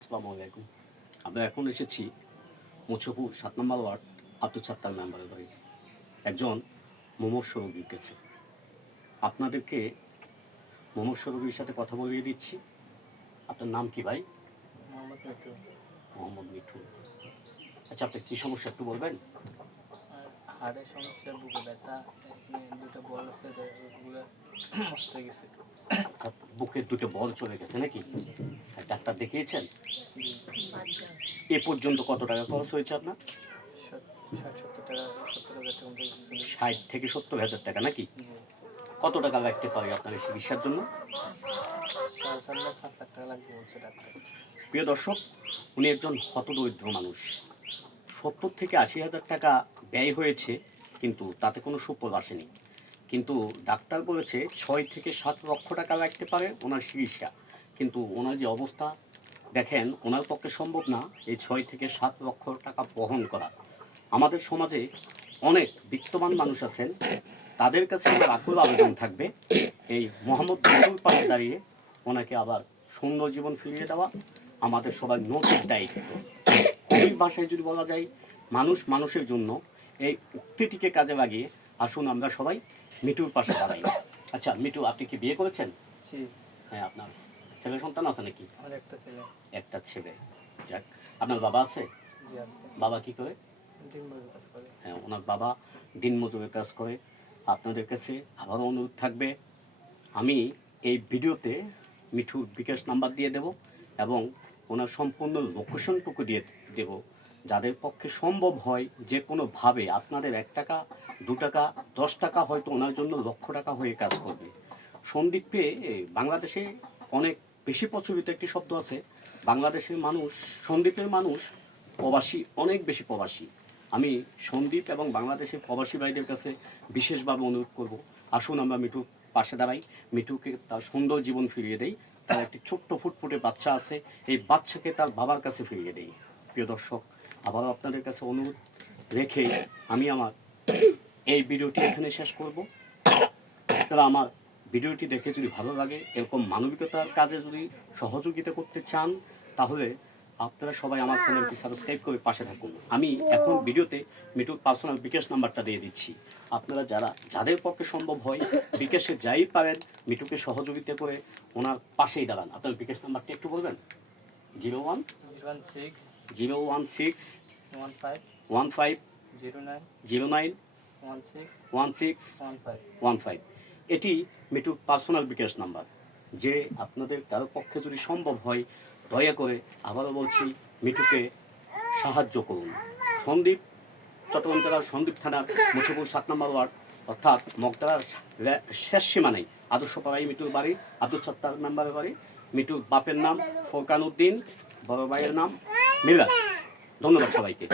আসসালামু আলাইকুম। আমরা এখন এসেছি মুছপুর ৭ নম্বর ওয়ার্ড আব্দুল সাত্তার মেম্বারের বাড়ি। একজন মুমূর্ষু রোগীর কাছে আপনাদেরকে মুমূর্ষু রোগীর সাথে কথা বলিয়ে দিচ্ছি। আপনার নাম কি ভাই? মোহাম্মদ মিঠু। মোহাম্মদ মিঠু। আচ্ছা, আপনি কী সমস্যা একটু বলবেন? হাড়ের সমস্যা, বুকে ব্যথা, এখানে দুটো বল আছে, ওগুলো নষ্ট হয়ে গেছে। বুকের দুটো বল চলে গেছে নাকি? ডাক্তার দেখিয়েছেন? জি, এ পর্যন্ত কত টাকা খরচ হয়েছে আপনার? 60-70 হাজার টাকা মতো ছিল। 60 থেকে 70 হাজার টাকা নাকি? জি, কত টাকা লাগতে পারে আপনার এই চিকিৎসার জন্য? 4.5 লাখ টাকা লাগবে বলছে ডাক্তার। প্রিয় দর্শক, উনি একজন হতদরিদ্র মানুষ। 70 থেকে 80 হাজার টাকা ব্যয় হয়েছে, কিন্তু তাতে কোনো সুফল আসেনি। কিন্তু ডাক্তার বলেছে 6 থেকে 7 লক্ষ টাকা লাগতে পারে ওনার চিকিৎসা। কিন্তু ওনার যে অবস্থা দেখেন, ওনার পক্ষে সম্ভব না এই 6 থেকে 7 লক্ষ টাকা বহন করা। আমাদের সমাজে অনেক বিত্তবান মানুষ আছেন, তাদের কাছে আমার আকুল আবেদন থাকবে এই মোহাম্মদ মিঠুর পাশে দাঁড়িয়ে ওনাকে আবার সুন্দর জীবন ফিরিয়ে দেওয়া আমাদের সবার নৈতিক দায়িত্ব। কবির ভাষায় যদি বলা যায়, মানুষ মানুষের জন্য, এই উক্তিটিকে কাজে লাগিয়ে আসুন আমরা সবাই মিঠুর পাশে দাঁড়াই। আচ্ছা মিঠু, আপনি কি বিয়ে করেছেন? জি, হ্যাঁ, আপনার ছেলে সন্তান আছে নাকি? আমার একটা ছেলে। একটা ছেলে। যাক, আপনার বাবা আছে? জি আছে, বাবা কি করে? দিনমজুর কাজ করে। হ্যাঁ, ওনার বাবা দিনমজুরের কাজ করে। আপনাদের কাছে আবারও অনুরোধ থাকবে, আমি এই ভিডিওতে মিঠুর বিকাশ নাম্বার দিয়ে দেব এবং ওনার সম্পূর্ণ লোকেশনটুকু দিয়ে দেব। যাদের পক্ষে সম্ভব হয় যে কোনোভাবে আপনাদের 1 টাকা 2 টাকা 10 টাকা হয়তো ওনার জন্য লক্ষ টাকা হয়ে কাজ করবে। সন্দ্বীপে বাংলাদেশে অনেক বেশি প্রচলিত একটি শব্দ আছে, বাংলাদেশের মানুষ, সন্দ্বীপের মানুষ প্রবাসী, অনেক বেশি প্রবাসী। আমি সন্দ্বীপ এবং বাংলাদেশের প্রবাসী ভাইদের কাছে বিশেষভাবে অনুরোধ করব, আসুন আমরা মিঠুর পাশে দাঁড়াই, মিঠুকে তার সুন্দর জীবন ফিরিয়ে দেই। তার একটি ছোট্ট ফুটফুটে বাচ্চা আছে, এই বাচ্চাকে তার বাবার কাছে ফিরিয়ে দেই। প্রিয় দর্শক, আবারও আপনাদের কাছে অনুরোধ রেখে আমি আমার এই ভিডিওটি এখানে শেষ করব। আপনারা আমার ভিডিওটি দেখে যদি ভালো লাগে, এরকম মানবিকতার কাজে যদি সহযোগিতা করতে চান, তাহলে আপনারা সবাই আমার চ্যানেলটি সাবস্ক্রাইব করে পাশে থাকুন। আমি এখন ভিডিওতে মিঠুর পার্সোনাল বিকাশ নাম্বারটা দিয়ে দিচ্ছি। আপনারা যাদের পক্ষে সম্ভব হয় বিকাশে যাই পারেন, মিঠুকে সহযোগিতা করে ওনার পাশেই দাঁড়ান। আপনার বিকাশ নাম্বারটি একটু বলবেন? 01 016 15 09 1615। এটি মিঠুর পার্সোনাল বিকাশ নাম্বার। যে আপনাদের কারো পক্ষে যদি সম্ভব হয়, দয়া করে আবারও বলছি, মিঠুকে সাহায্য করুন। সন্দ্বীপ, চট্টগ্রাম জেলার সন্দ্বীপ থানার মুছপুর 7 নম্বর ওয়ার্ড, অর্থাৎ মগদার শেষ সীমানায় আদর্শপাড়াই মিঠুর বাড়ি, আব্দুল সাত্তার মেম্বারের বাড়ি। মিঠুর বাপের নাম ফোরকান উদ্দিন, বড় ভাইয়ের নাম মিরাজ। ধন্যবাদ সবাইকে।